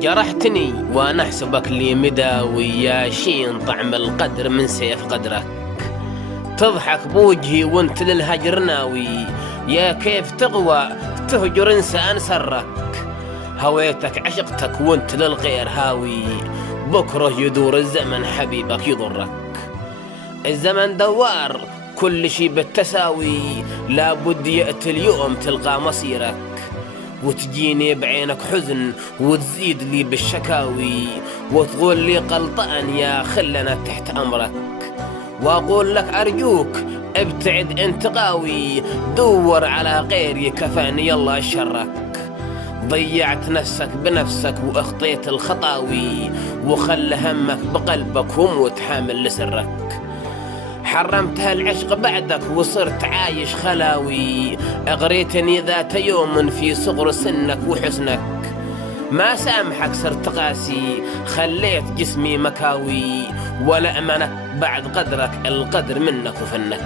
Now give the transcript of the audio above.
جرحتني وانا احسبك لي مداوي، يا شين طعم القدر من سيف قدرك. تضحك بوجهي وانت للهجر ناوي، يا كيف تغوى تهجر انسان سرك. هويتك عشقتك وانت للغير هاوي، بكره يدور الزمن حبيبك يضرك. الزمن دوار كل شي بالتساوي، لابد يأتي اليوم تلقى مصيرك. وتجيني بعينك حزن وتزيد لي بالشكاوي، وتقول لي قلطان يا خلنا تحت أمرك. وأقول لك أرجوك ابتعد انت قاوي، دور على غيري كفاني الله شرك. ضيعت نفسك بنفسك واخطيت الخطاوي، وخل همك بقلبك وموت حامل لسرك. حرمت هالعشق بعدك وصرت عايش خلاوي، اغريتني ذات يوم في صغر سنك وحسنك. ما سامحك صرت قاسي، خليت جسمي مكاوي، ولا أمنك بعد قدرك القدر منك وفنك.